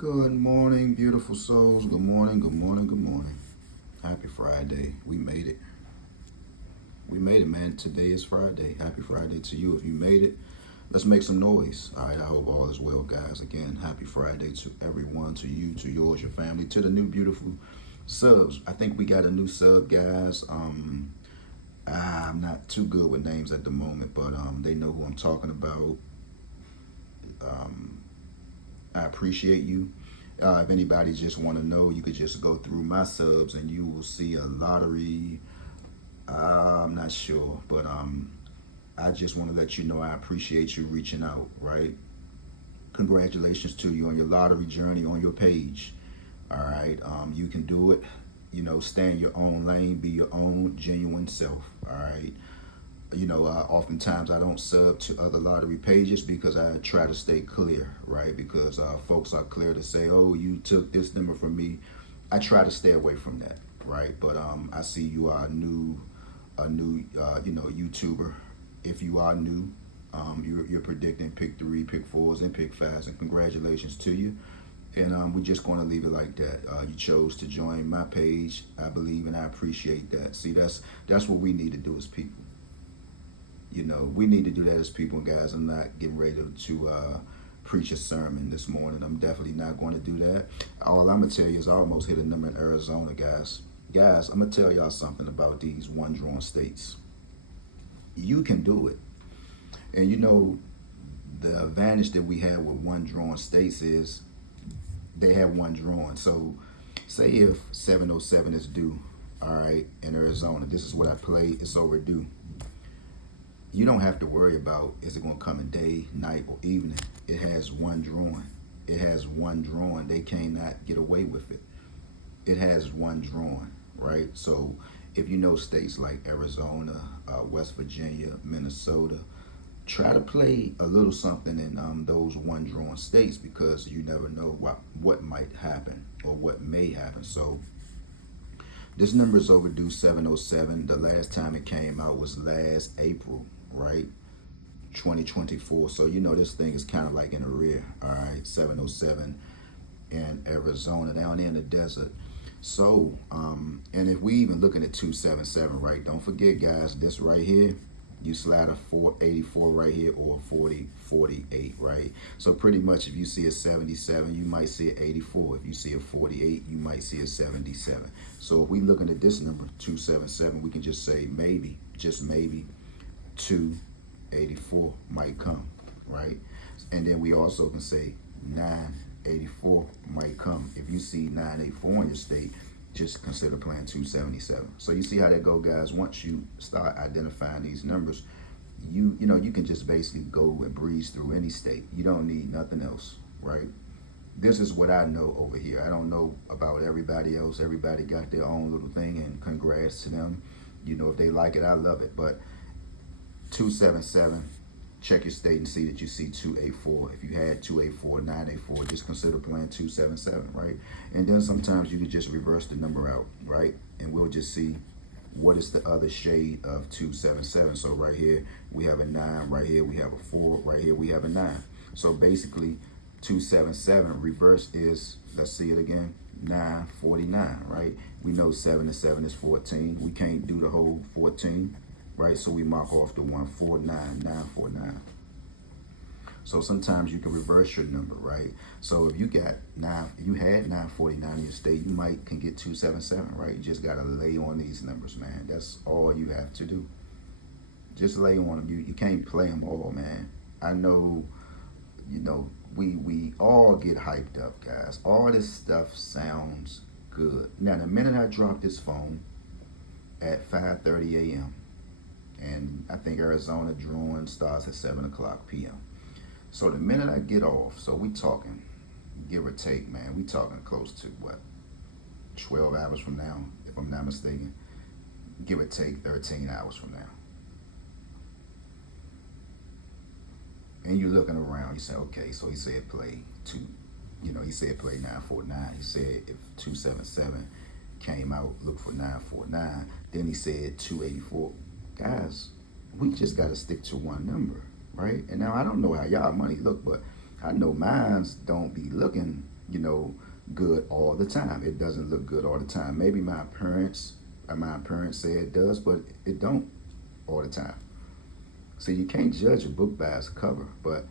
Good morning, beautiful souls. Good morning, good morning, good morning. Happy Friday. We made it. We made it, man. Today is Friday. Happy Friday to you. If you made it, let's make some noise. All right, I hope all is well, guys. Again, happy Friday to everyone, to you, to yours, your family, to the new beautiful subs. I think we got a new sub, guys. I'm not too good with names at the moment, but they know who I'm talking about. Um, I appreciate you. If anybody just want to know, you could just go through my subs and you will see a lottery. I'm not sure, but I just want to let you know I appreciate you reaching out. Right? Congratulations to you on your lottery journey on your page. All right, you can do it. You know, stay in your own lane, be your own genuine self. All right. Oftentimes I don't sub to other lottery pages because I try to stay clear, right? Because folks are clear to say, "Oh, you took this number from me." I try to stay away from that, right? But I see you are a new YouTuber. If you are new, you're predicting pick three, pick fours, and pick fives, and congratulations to you. And we're just going to leave it like that. You chose to join my page. I believe and I appreciate that. See, that's what we need to do as people. You know, we need to do that as people, guys. I'm not getting ready to preach a sermon this morning. I'm definitely not going to do that. All I'm going to tell you is I almost hit a number in Arizona, guys. Guys, I'm going to tell y'all something about these one drawn states. You can do it. And you know, the advantage that we have with one drawn states is they have one drawn. So, say if 707 is due, all right, in Arizona, this is what I played, it's overdue. You don't have to worry about is it going to come in day, night, or evening. It has one drawing. It has one drawing. They cannot get away with it. It has one drawing, right? So if you know states like Arizona, West Virginia, Minnesota, try to play a little something in those one drawn states because you never know what might happen or what may happen. So this number is overdue 707. The last time it came out was last April, right? 2024. So you know this thing is kind of like in a rear. All right, 707 in Arizona down there in the desert. So, and if we even looking at 277, right? Don't forget, guys, this right here, you slide a 484 right here or 4048, right? So pretty much if you see a 77, you might see an 84. If you see a 48, you might see a 77. So if we looking at this number, 277, we can just say maybe, just maybe, 284 might come, right? And then we also can say 984 might come. If you see 984 in your state, just consider playing 277. So you see how that go, guys. Once you start identifying these numbers, you can just basically go and breeze through any state. You don't need nothing else, right? This is what I know over here. I don't know about everybody else. Everybody got their own little thing, and congrats to them. You know, if they like it, I love it. But 277, check your state and see that you see 284. If you had 284, 984, just consider playing 277, right? And then sometimes you can just reverse the number out, right? And we'll just see what is the other shade of 277. So right here we have a 9, right here we have a 4, right here we have a 9. So basically 277 reverse is, let's see it again, 949, right? We know 7 and 7 is 14. We can't do the whole 14, right? So we mark off the 149, 949. So sometimes you can reverse your number, right? So if you got you had 949 in your state, you might can get 277, right? You just gotta lay on these numbers, man. That's all you have to do. Just lay on them. You can't play them all, man. I know, we all get hyped up, guys. All this stuff sounds good. Now the minute I drop this phone at 5:30 a.m. and I think Arizona drawing starts at 7 o'clock p.m. So the minute I get off, so we talking, give or take, man, we talking close to what, 12 hours from now, if I'm not mistaken, give or take 13 hours from now. And you're looking around, you say, okay, so he said play two, he said play 949. He said if 277 came out, look for 949. Then he said 284. Guys, we just got to stick to one number, right? And now I don't know how y'all money look, but I know mines don't be looking you know, good all the time. It doesn't look good all the time. Maybe my parents say it does, but it don't all the time. So you can't judge a book by its cover, but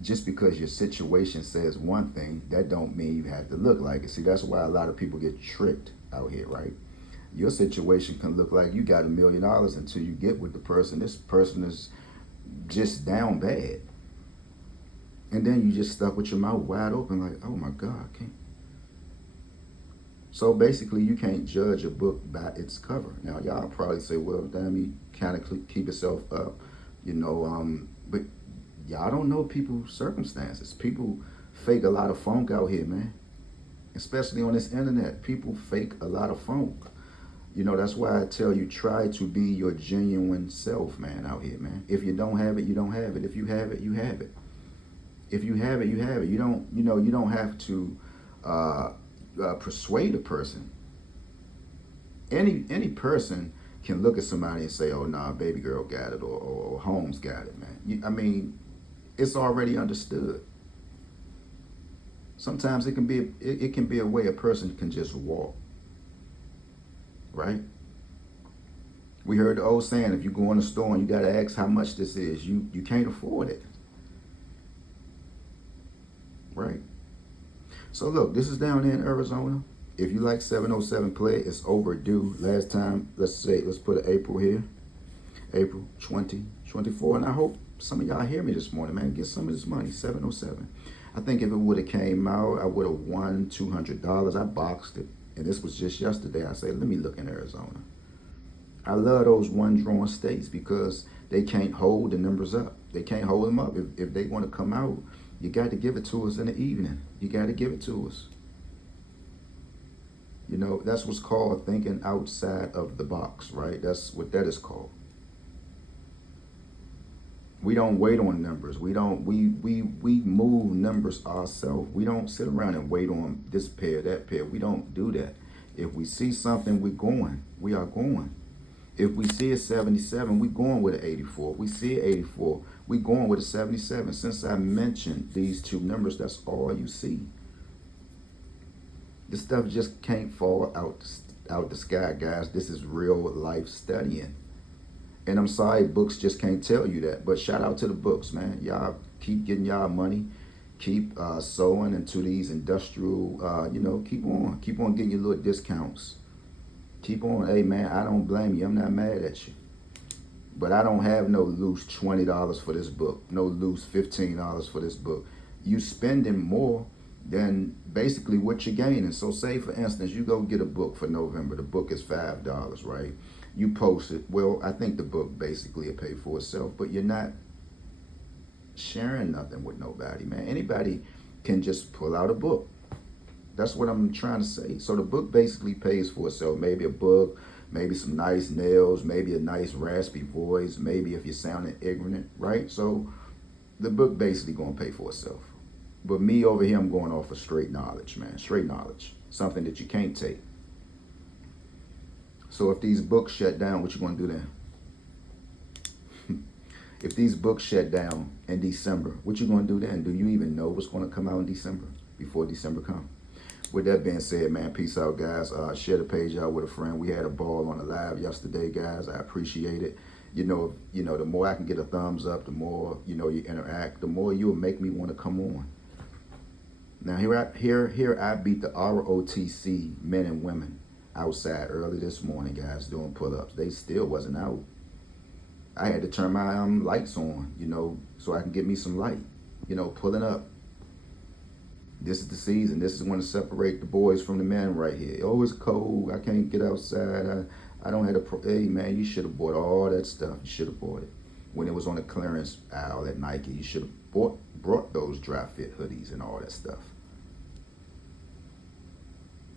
just because your situation says one thing, that don't mean you have to look like it. See, that's why a lot of people get tricked out here, right? Your situation can look like you got $1 million until you get with the person. This person is just down bad. And then you just stuck with your mouth wide open like, oh my God, I can't. So basically, you can't judge a book by its cover. Now, y'all probably say, well, damn, you kind of keep yourself up, but y'all don't know people's circumstances. People fake a lot of funk out here, man. Especially on this internet. People fake a lot of funk. That's why I tell you, try to be your genuine self, man, out here, man. If you don't have it, you don't have it. If you have it, you have it. If you have it, you have it. You don't have to persuade a person. Any person can look at somebody and say, "Oh, nah, baby girl got it," or Holmes got it, man. It's already understood. Sometimes it can be a way a person can just walk, right? We heard the old saying: if you go in the store and you got to ask how much this is, you can't afford it, right? So look, this is down there in Arizona. If you like 707 play, it's overdue. Last time, let's put an April here. April 2024. And I hope some of y'all hear me this morning, man. Get some of this money, 707. I think if it would have came out, I would have won $200. I boxed it. And this was just yesterday. I said, let me look in Arizona. I love those one drawing states because they can't hold the numbers up. They can't hold them up. If they want to come out, you got to give it to us in the evening. You got to give it to us. That's what's called thinking outside of the box, right? That's what that is called. We don't wait on numbers. We move numbers ourselves. We don't sit around and wait on this pair, that pair. We don't do that. If we see something, we're going. We are going. If we see a 77, we're going with an 84. If we see an 84, we're going with a 77. Since I mentioned these two numbers, that's all you see. This stuff just can't fall out the sky, guys. This is real life studying. And I'm sorry, books just can't tell you that. But shout out to the books, man. Y'all keep getting y'all money. Keep sowing into these industrial, keep on getting your little discounts. Keep on. Hey, man, I don't blame you. I'm not mad at you. But I don't have no loose $20 for this book. No loose $15 for this book. You spending more than basically what you're gaining. So say, for instance, you go get a book for November. The book is $5, right? You post it. Well, I think the book basically will pay for itself, but you're not sharing nothing with nobody, man. Anybody can just pull out a book. That's what I'm trying to say. So the book basically pays for itself. Maybe a book, maybe some nice nails, maybe a nice raspy voice, maybe if you're sounding ignorant, right? So the book basically gonna pay for itself. But me over here, I'm going off of straight knowledge, man. Straight knowledge. Something that you can't take. So if these books shut down, what you gonna do then? If these books shut down in December, what you gonna do then? Do you even know what's gonna come out in December before December comes? With that being said, man, peace out, guys. Share the page out with a friend. We had a ball on the live yesterday, guys. I appreciate it. The more I can get a thumbs up, the more, you interact, the more you'll make me want to come on. Now, here I beat the ROTC men and women outside early this morning, guys, doing pull-ups. They still wasn't out. I had to turn my lights on, so I can get me some light, pulling up. This is the season. This is when to separate the boys from the men right here. Oh, it's cold. I can't get outside. I don't have hey, man, you should have bought all that stuff. You should have bought it. When it was on the clearance aisle at Nike, you should have brought those dry fit hoodies and all that stuff.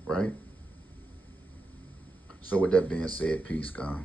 Right? So with that being said, peace, gone.